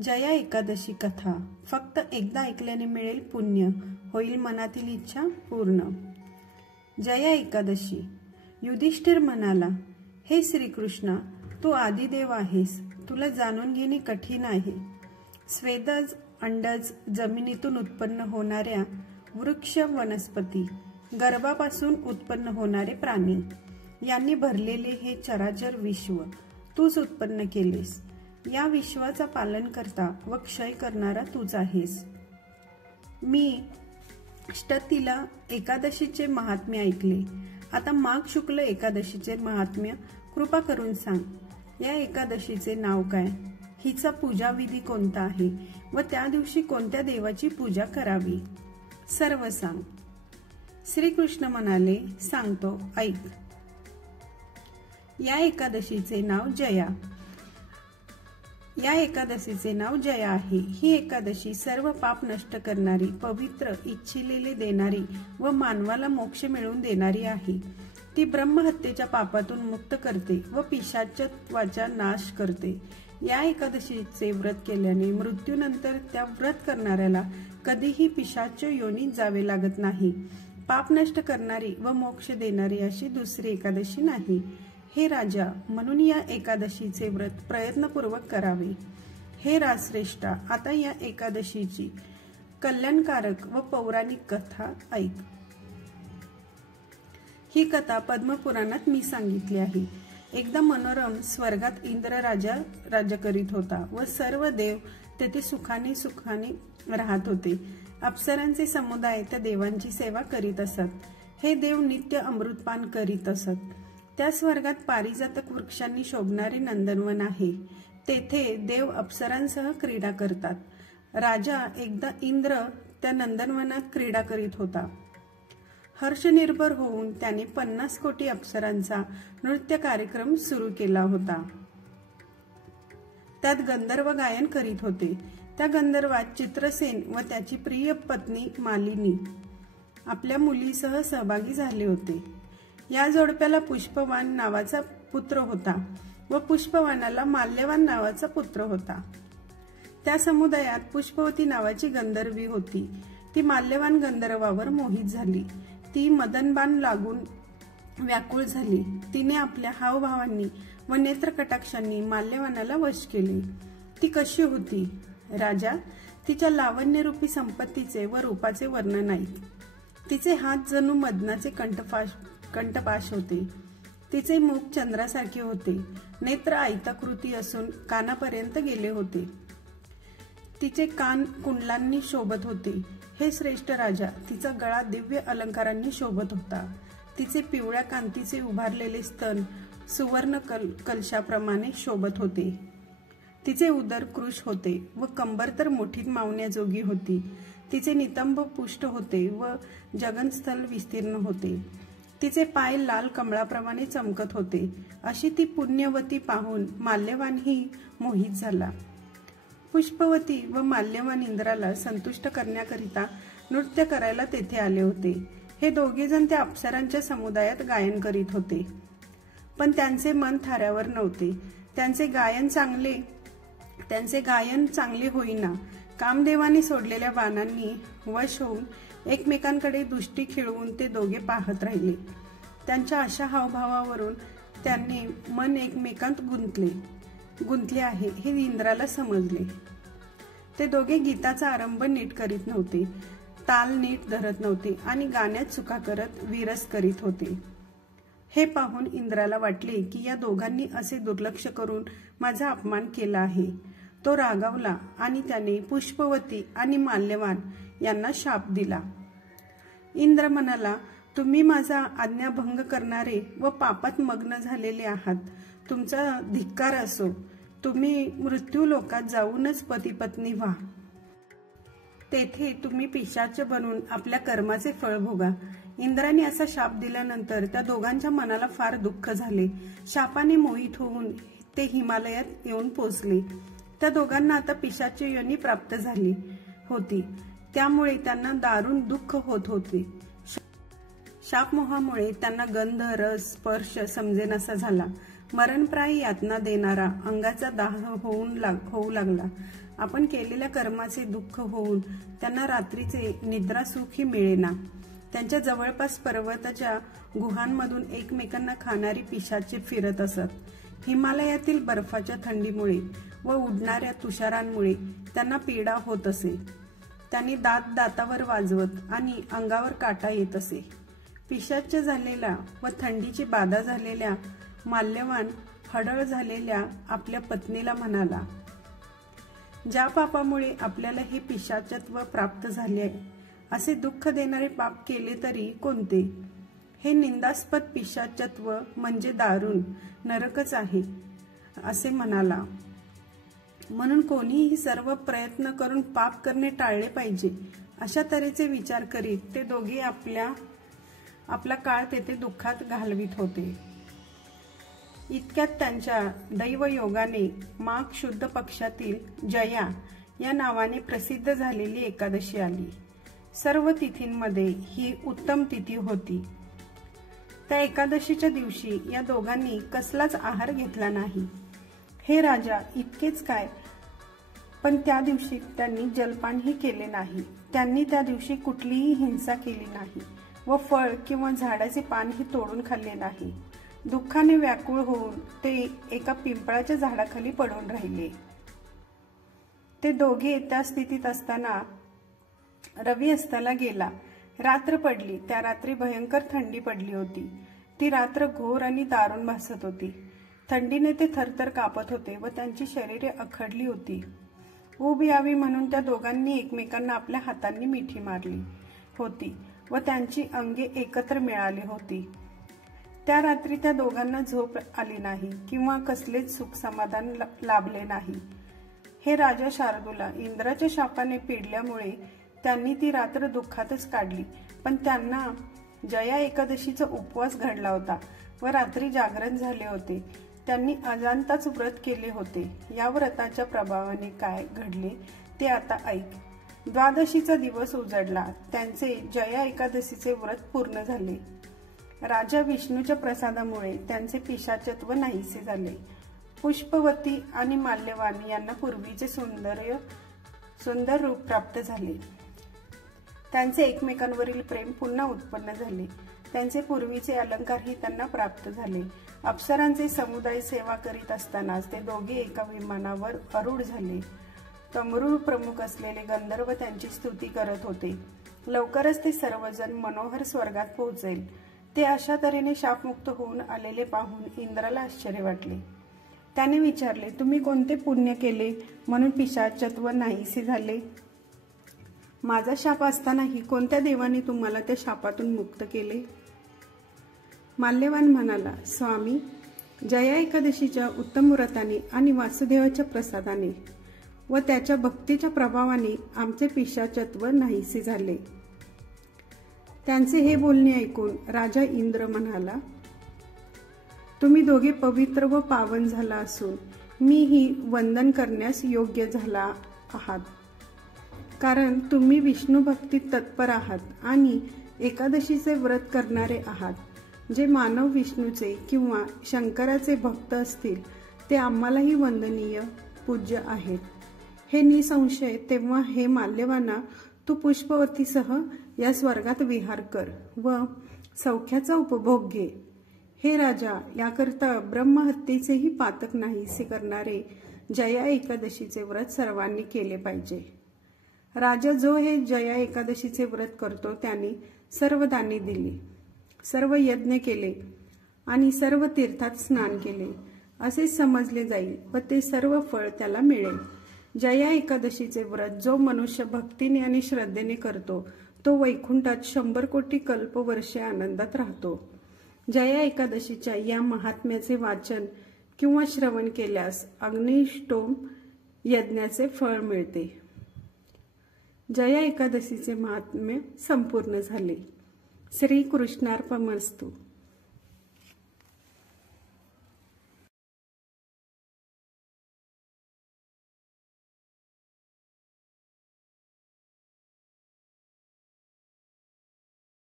जया एकादशी कथा फक्त एकदा ऐकल्याने मिळेल पुण्य, होईल मनातील इच्छा पूर्ण। जया एकादशी। युधिष्ठिर म्हणाला, हे श्रीकृष्णा, तू आदिदेव आहेस, तुला जाणून घेणे कठीण आहे। स्वेदज, अंडज, जमिनीतून उत्पन्न होणाऱ्या वृक्ष, वनस्पती, गर्भापासून उत्पन्न होणारे प्राणी यांनी भरलेले हे चराचर विश्व तूच उत्पन्न केलेस। या विश्वाचा पालन करता व क्षय करणारा तूच आहेस। मी अष्टतिला एकादशीचे महात्म्य ऐकले, आता माघ शुक्ल एकादशीचे महात्म्य कृपा करून सांग। या एकादशीचे नाव काय, हिचा पूजाविधी कोणता आहे व त्या दिवशी कोणत्या देवाची पूजा करावी, सर्व सांग। श्रीकृष्ण म्हणाले, सांगतो, ऐक। या एकादशीचे नाव जया। या एकादशीचे नाव जया आहे। ही एकादशी सर्व पाप नष्ट करणारी, पवित्र, इच्छिलेले देणारी व मानवाला मोक्ष मिळवून देणारी आहे। ती ब्रह्महत्येच्या पापातून मुक्त करते व पिशाचत्वाचा नाश करते। या एकादशीचे व्रत केल्याने मृत्यूनंतर त्या व्रत करणाऱ्याला कधीही पिशाच योनीत जावे लागत नाही। पाप नष्ट करणारी व मोक्ष देणारी अशी दुसरी एकादशी नाही। हे राजा, म्हणून या एकादशीचे व्रत प्रयत्नपूर्वक करावे। हे राजश्रेष्ठा, आता या एकादशीची कल्याणकारक व पौराणिक कथा ऐक। ही कथा पद्मपुराणात मी सांगितली आहे। एकदा मनोरम स्वर्गात इंद्र राजा राज्य करीत होता व सर्व देव तेथे सुखाने राहत होते। अप्सरांचे समुदाय त्या देवांची सेवा करीत असत। हे देव नित्य अमृतपान करीत असत। त्या स्वर्गात पारिजातक वृक्षांनी शोभणारे नंदनवन आहे। तेथे देव अप्सरांसह क्रीडा करतात। राजा एकदा इंद्र त्या नंदनवनात क्रीडा करीत होता। हर्षनिर्भर होऊन त्याने 50 कोटी अप्सरांचा नृत्य कार्यक्रम सुरू केला होता। त्यात गंधर्व गायन करीत होते। त्या गंधर्वात चित्रसेन व त्याची प्रिय पत्नी मालिनी आपल्या मुलीसह सहभागी झाले होते। या जोडप्याला पुष्पवान नावाचा पुत्र होता व पुष्पवानाला माल्यवान नावाचा पुत्र होता। त्या समुदायात पुष्पवती नावाची गंधर्वी होती। ती माल्यवान गंधर्वावर मोहित झाली। ती मदनबाण लागून व्याकुळ झाली। तिने आपल्या हावभावांनी व नेत्रकटाक्षांनी माल्यवानाला वश केले। ती कशी होती राजा, तिच्या लावण्यरूपी संपत्तीचे व रूपाचे वर्णन ऐक। तिचे हात जणू मदनाचे कंठपाश होते। तिचे मुख चंद्रासारखे होते। नेत्र आयताकृती असून कानापर्यंत गेले होते। तिचे कान कुंडलांनी शोभत होते। हे श्रेष्ठ राजा, तिचा गळा दिव्य अलंकारांनी शोभत होता। तिचे पिवळ्या कांतीचे उभारलेले स्तन सुवर्ण कलशाप्रमाणे शोभत होते। तिचे उदर कृश होते व कंबर तर मुठीत मावण्याजोगी होती। तिचे नितंब पुष्ट होते व जगनस्थल विस्तीर्ण होते। तिचे पाय लाल कमळाप्रमाणे चमकत होते। अशी ती पुण्यवती पाहून माल्यवानही मोहित झाला। पुष्पवती व माल्यवान इंद्राला संतुष्ट करण्याकरिता नृत्य करायला तेथे आले होते। हे दोघेजण त्या अप्सरांच्या समुदायात गायन करीत होते, पण त्यांचे मन थाऱ्यावर नव्हते। त्यांचे गायन चांगले होईना। कामदेवाने सोडलेल्या बाणांनी वश होऊन एकमेकांकडे दृष्टी खिळवून ते दोघे पाहत राहिले। त्यांच्या अशा हावभावावरून त्यांनी मन एकमेकांत गुंतले आहे हे इंद्राला समजले। ते दोघे गीताचा आरंभ नीट करीत नव्हते, ताल नीट धरत नव्हते आणि गाण्यात चुका करत विरस करीत होते। हे पाहून इंद्राला वाटले की या दोघांनी असे दुर्लक्ष करून माझा अपमान केला आहे। तो रागावला आणि त्याने पुष्पवती आणि माल्यवान यांना शाप दिला। इंद्र म्हणाला, तुम्ही माझा आज्ञाभंग करणारे व पापात मग्न झालेले आहात। तुमचा धिक्कार असो। तुम्ही मृत्यू लोकात जाऊनच पतिपत्नी व्हा। तेथे तुम्ही पिशाच बनून आपल्या कर्माचे फळ भोगा। इंद्राने असा शाप दिल्यानंतर त्या दोघांच्या मनाला फार दुःख झाले। शापाने मोहित होऊन ते हिमालयात येऊन पोचले। त्या दोघांना आता पिशाच योनी प्राप्त झाली होती, त्यामुळे त्यांना दारुण दुःख होत होते। शापमोहामुळे त्यांना गंध, रस, स्पर्श समजेनासा झाला। मरणप्राय यातना देणारा अंगाचा दाह होऊ लागला. आपण केलेल्या कर्माचे दुःख होऊन त्यांना रात्रीचे निद्रा सुखी मिळेना. त्यांच्या जवळपास पर्वताच्या गुहांमधून एकमेकांना खाणारी पिशाचे फिरत असत. हिमालयातील बर्फाच्या थंडीमुळे व उडणाऱ्या तुषारांमुळे त्यांना पीडा होत असे. त्यांनी दात दातावर वाजवत आणि अंगावर काटा येत असे. पिशाच्य झालेला व थंडीची बाधा झालेल्या माल्यवान हडळ झालेल्या आपल्या पत्नीला म्हणाला, ज्या पापामुळे आपल्याला हे पिशाचत्व प्राप्त झाले आहे, असे दुःख देणारे पाप केले तरी कोणते? हे निंदास्पद पिशाचत्व म्हणजे दारुण नरकच आहे असे म्हणाला. म्हणून कोणीही सर्व प्रयत्न करून पाप करणे टाळले पाहिजे, अशा तऱ्हेचे विचार करीत ते दोघे आपला काळ तेथे दुःखात घालवित होते. इतक्यात त्यांच्या दैवयोगाने माघ शुद्ध पक्षातील जया या नावाने प्रसिद्ध झालेली एकादशी आली. सर्व तिथींमध्ये ही उत्तम तिथी होती. त्या एकादशीच्या दिवशी या दोघांनी कसलाच आहार घेतला नाही. हे राजा, इतकेच काय, पण त्या दिवशी त्यांनी जलपानही केले नाही. त्यांनी त्या दिवशी कुठलीही हिंसा केली नाही व फळ किंवा झाडाचे पानही तोडून खाल्ले नाही. दुःखाने व्याकुळ होऊन ते एका पिंपळाच्या झाडाखाली पडून राहिले. ते दोघे त्या स्थितीत असताना रवी अस्ताला गेला. रात्र पडली. त्या रात्री भयंकर थंडी पडली होती. ती रात्र घोर आणि दारुण भासत होती. थंडीने ते थरथर कापत होते व त्यांची शरीरे अखडली होती. ऊब यावी म्हणून त्या दोघांनी एकमेकांना आपल्या हातांनी मिठी मारली होती व त्यांची अंगे एकत्र मिळाली होती. त्या रात्री त्या दोघांना झोप आली नाही किंवा कसलेच सुख समाधान लाभले नाही. हे राजा शार्दूला इंद्राच्या शापाने पिडल्यामुळे त्यांनी ती रात्र दुःखातच काढली. पण त्यांना जया एकादशीचा उपवास घडला होता व रात्री जागरण झाले होते. त्यांनी अजांताच व्रत केले होते. या व्रताच्या प्रभावाने काय घडले ते आता ऐक. द्वादशीचा दिवस उजडला. त्यांचे जया एकादशीचे व्रत पूर्ण झाले. राजा विष्णूच्या प्रसादामुळे त्यांचे पिशाचत्व नाहीसे झाले. पुष्पवती आणि माल्यवान यांना पूर्वीचे सुंदर रूप प्राप्त झाले. त्यांचे एकमेकांवरील प्रेम पुन्हा उत्पन्न झाले. त्यांचे पूर्वीचे अलंकारही त्यांना प्राप्त झाले. अप्सरांचे समुदाय सेवा करीत असतानाच ते दोघे एका विमानावर आरूढ झाले. तमरू प्रमुख असलेले गंधर्व त्यांची स्तुती करत होते. लवकरच ते सर्वजण मनोहर स्वर्गात पोहोचेल. ते अशा तऱ्हेने शापमुक्त होऊन आलेले पाहून इंद्राला आश्चर्य वाटले. त्याने विचारले, तुम्ही कोणते पुण्य केले म्हणून पिशाचत्व नाहीसे झाले? माझा शाप असतानाही कोणत्या देवाने तुम्हाला त्या शापातून मुक्त केले? माल्यवान म्हणाला, स्वामी, जया एकादशीच्या उत्तम व्रताने आणि वासुदेवाच्या प्रसादाने व त्याच्या भक्तीच्या प्रभावाने आमचे पिशाचत्व नाहीसे झाले. त्यांचे हे बोलणे ऐकून राजा इंद्र म्हणाला, तुम्ही दोघे पवित्र व पावन झाला असून मीही वंदन करण्यास योग्य झाला आहात. कारण तुम्ही विष्णू भक्तीत तत्पर आहात आणि एकादशीचे व्रत करणारे आहात. जे मानव विष्णूचे किंवा शंकराचे भक्त असतील ते आम्हालाही वंदनीय पूज्य आहेत. हे निसंशय तेव्हा हे माल्यवाना, तू पुष्पवतीसह या स्वर्गात विहार कर व सौख्याचा उपभोग घे. हे राजा, याकरता ब्रह्महत्येचेही पातक नाहीसे करणारे जया एकादशीचे व्रत सर्वांनी केले पाहिजे. राजा जो हे जया एकादशीचे व्रत करतो त्याने सर्व दाने दिली, सर्व यज्ञ केले आणि सर्व तीर्थात स्नान केले असे समजले जाईल व ते सर्व फळ त्याला मिळेल. जया एकादशीचे व्रत जो मनुष्य भक्तीने आणि श्रद्धेने करतो तो वैकुंठात 100 कोटी कल्पवर्षे आनंदात राहतो. जया एकादशीच्या या महात्म्याचे वाचन किंवा श्रवण केल्यास अग्निष्टोम यज्ञाचे फळ मिळते. जया एकादशीचे महात्म्य संपूर्ण झाले. श्री कृष्णार्पणमस्तु.